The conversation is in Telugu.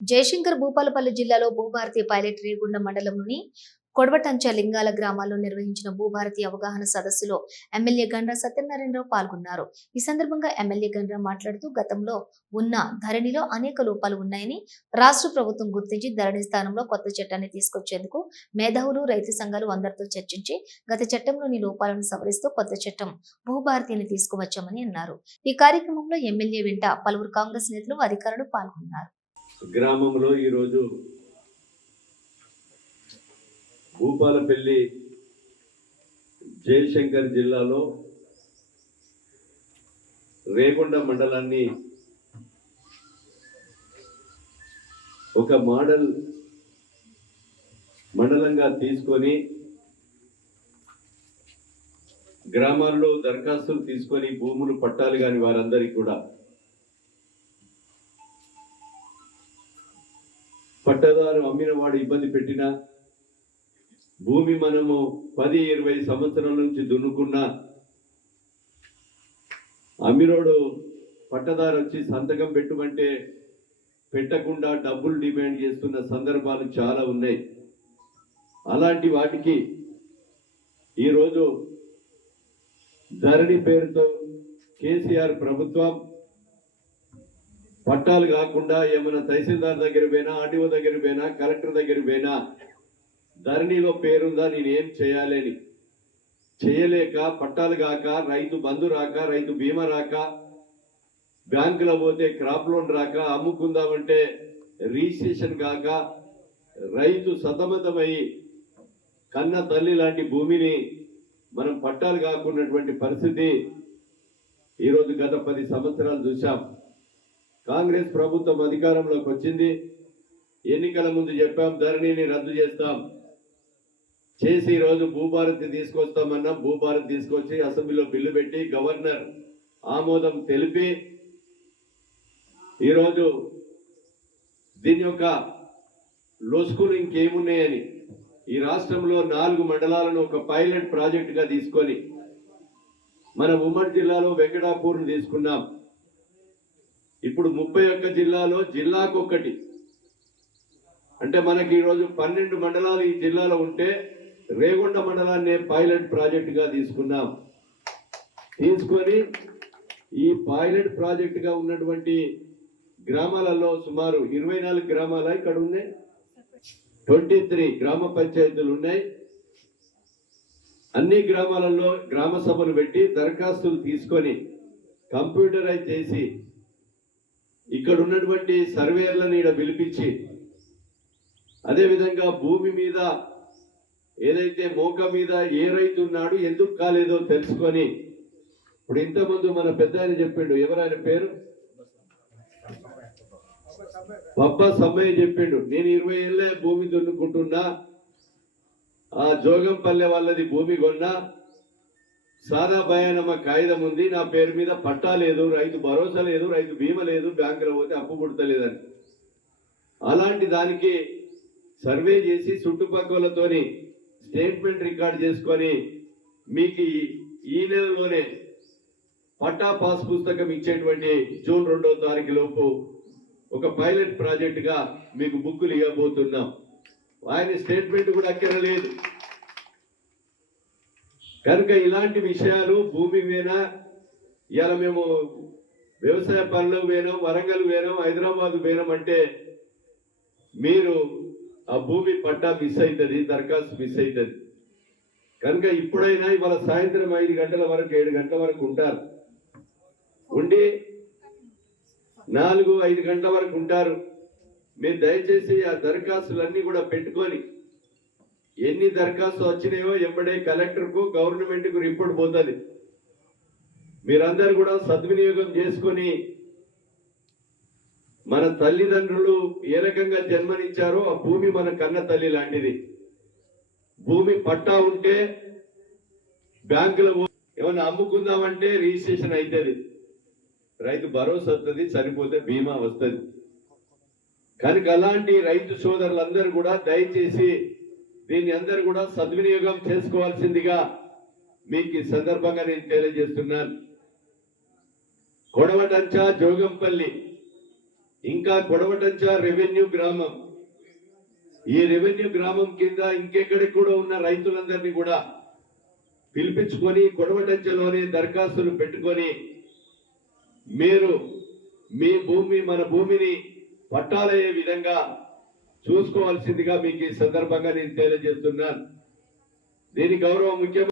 జయశంకర్ భూపాలపల్లి జిల్లాలో భూభారతి పైలట్ రేగుండ మండలంలోని కొడవటంచ లింగాల గ్రామాల్లో నిర్వహించిన భూభారతి అవగాహన సదస్సులో ఎమ్మెల్యే గండ్ర సత్యనారాయణరావు పాల్గొన్నారు. ఈ సందర్భంగా ఎమ్మెల్యే గండ్ర మాట్లాడుతూ గతంలో ఉన్న ధరణిలో అనేక లోపాలు ఉన్నాయని, రాష్ట్ర ప్రభుత్వం గుర్తించి ధరణి స్థానంలో కొత్త చట్టాన్ని తీసుకొచ్చేందుకు మేధావులు, రైతు సంఘాలు అందరితో చర్చించి గత చట్టంలోని లోపాలను సవరిస్తూ కొత్త చట్టం భూభారతిని తీసుకువచ్చామని అన్నారు. ఈ కార్యక్రమంలో ఎమ్మెల్యే వెంట పలువురు కాంగ్రెస్ నేతలు, అధికారులు పాల్గొన్నారు. గ్రామంలో ఈరోజు భూపాలపల్లి జయశంకర్ జిల్లాలో రేగొండ మండలాన్ని ఒక మోడల్ మండలంగా తీసుకొని గ్రామాల్లో దరఖాస్తులు తీసుకొని భూములు పట్టాలి కాని వారందరికీ కూడా పట్టదారు అమ్మిన వాడు ఇబ్బంది పెట్టినా, భూమి మనము 10-20 సంవత్సరాల నుంచి దున్నుకున్న అమ్మినోడు పట్టదారు వచ్చి సంతకం పెట్టుమంటే పెట్టకుండా డబ్బులు డిమాండ్ చేస్తున్న సందర్భాలు చాలా ఉన్నాయి. అలాంటి వాటికి ఈరోజు ధరణి పేరుతో కేసీఆర్ ప్రభుత్వం పట్టాలు కాకుండా ఏమైనా తహసీల్దార్ దగ్గర పోయినా, ఆర్డీఓ దగ్గర పోయినా, కలెక్టర్ దగ్గర పోయినా ధరణిలో పేరుందా నేనేం చేయాలని చేయలేక, పట్టాలు కాక, రైతు బంధు రాక, రైతు బీమా రాక, బ్యాంకులో పోతే క్రాప్ లోన్ రాక, అమ్ముకుందామంటే రిజిస్ట్రేషన్ కాక రైతు సతమతమై కన్న తల్లి లాంటి భూమిని మనం పట్టాలు కాకున్నటువంటి పరిస్థితి ఈరోజు గత 10 సంవత్సరాలు చూసాం. కాంగ్రెస్ ప్రభుత్వం అధికారంలోకి వచ్చింది. ఎన్నికల ముందు చెప్పాం ధరణిని రద్దు చేస్తాం చేసి ఈరోజు భూభారతి తీసుకొస్తామన్నా భూభారతి తీసుకొచ్చి అసెంబ్లీలో బిల్లు పెట్టి గవర్నర్ ఆమోదం తెలిపి ఈరోజు దీని యొక్క లొసుకులు ఇంకేమున్నాయని ఈ రాష్ట్రంలో 4 మండలాలను ఒక పైలట్ ప్రాజెక్టుగా తీసుకొని మన ఉమ్మడి జిల్లాలో వెంకటాపూర్ను తీసుకున్నాం. ఇప్పుడు 31 జిల్లాలో జిల్లాకొకటి, అంటే మనకి ఈరోజు 12 మండలాలు ఈ జిల్లాలో ఉంటే రేగొండ మండలాన్ని పైలట్ ప్రాజెక్టుగా తీసుకున్నాం. తీసుకొని ఈ పైలట్ ప్రాజెక్టుగా ఉన్నటువంటి గ్రామాలలో సుమారు 24 గ్రామాలు ఇక్కడ ఉన్నాయి, 23 గ్రామ పంచాయతీలు ఉన్నాయి. అన్ని గ్రామాలలో గ్రామ సభలు పెట్టి దరఖాస్తులు తీసుకొని కంప్యూటరైజ్ చేసి ఇక్కడ ఉన్నటువంటి సర్వేర్లను ఇక్కడ పిలిపించి, అదేవిధంగా భూమి మీద ఏదైతే మోక మీద ఏ రైతు ఉన్నాడు ఎందుకు కాలేదో తెలుసుకొని, ఇప్పుడు ఇంతకుముందు మన పెద్ద ఆయన చెప్పిండు, ఎవరైన పేరు పబ్బ సమ్మయ్య చెప్పిండు, నేను 20 ఏళ్ళే భూమి దున్నుకుంటున్నా, ఆ జోగంపల్లె వాళ్ళది భూమి కొన్నా, సాదా భయానమ్మ కాగితం ఉంది, నా పేరు మీద పట్టా లేదు, రైతు భరోసా లేదు, రైతు బీమా లేదు, బ్యాంకులో పోతే అప్పు పుడతలేదని. అలాంటి దానికి సర్వే చేసి చుట్టుపక్కలతోని స్టేట్మెంట్ రికార్డ్ చేసుకొని మీకు ఈ నెలలోనే పట్టా పాస్ పుస్తకం ఇచ్చేటువంటి జూన్ 2వ తారీఖు లోపు ఒక పైలట్ ప్రాజెక్టుగా మీకు బుక్కులు ఇవ్వబోతున్నాం. ఆయన స్టేట్మెంట్ కూడా అక్కరలేదు కనుక ఇలాంటి విషయాలు భూమి మీద ఇవాళ మేము వ్యవసాయ పనులకు పోయినాం, వరంగల్ పోయినాం, హైదరాబాద్ పోయినాం అంటే మీరు ఆ భూమి పట్టా మిస్ అవుతుంది, దరఖాస్తు మిస్ అవుతుంది. కనుక ఇప్పుడైనా ఇవాళ సాయంత్రం 5 గంటల వరకు 7 గంటల వరకు ఉంటారు, ఉండి 4-5 గంటల వరకు ఉంటారు. మీరు దయచేసి ఆ దరఖాస్తులన్నీ కూడా పెట్టుకొని ఎన్ని దరఖాస్తులు వచ్చినాయో ఎంబడే కలెక్టర్కు, గవర్నమెంట్కు రిపోర్ట్ పోతుంది. మీరందరూ కూడా సద్వినియోగం చేసుకొని మన తల్లిదండ్రులు ఏ రకంగా జన్మనిచ్చారో ఆ భూమి మన కన్న తల్లి లాంటిది. భూమి పట్టా ఉంటే బ్యాంకులో ఏమన్నా అమ్ముకుందామంటే రిజిస్ట్రేషన్ అవుతుంది, రైతు భరోసా వస్తుంది, చనిపోతే బీమా వస్తుంది. కనుక అలాంటి రైతు సోదరులందరూ కూడా దయచేసి దీన్ని అందరూ కూడా సద్వినియోగం చేసుకోవాల్సిందిగా మీకు ఈ సందర్భంగా నేను తెలియజేస్తున్నాను. కొడవటంచ, జోగంపల్లి ఇంకా కొడవటంచ రెవెన్యూ గ్రామం, ఈ రెవెన్యూ గ్రామం కింద ఇంకెక్కడికి కూడా ఉన్న రైతులందరినీ కూడా పిలిపించుకొని కొడవటంచలోనే దరఖాస్తులు పెట్టుకొని మీరు మీ భూమి మన భూమిని పట్టాలయ్యే విధంగా చూసుకోవాల్సిందిగా మీకు ఈ సందర్భంగా నేను తెలియజేస్తున్నాను. దీని గౌరవ ముఖ్యమంత్రి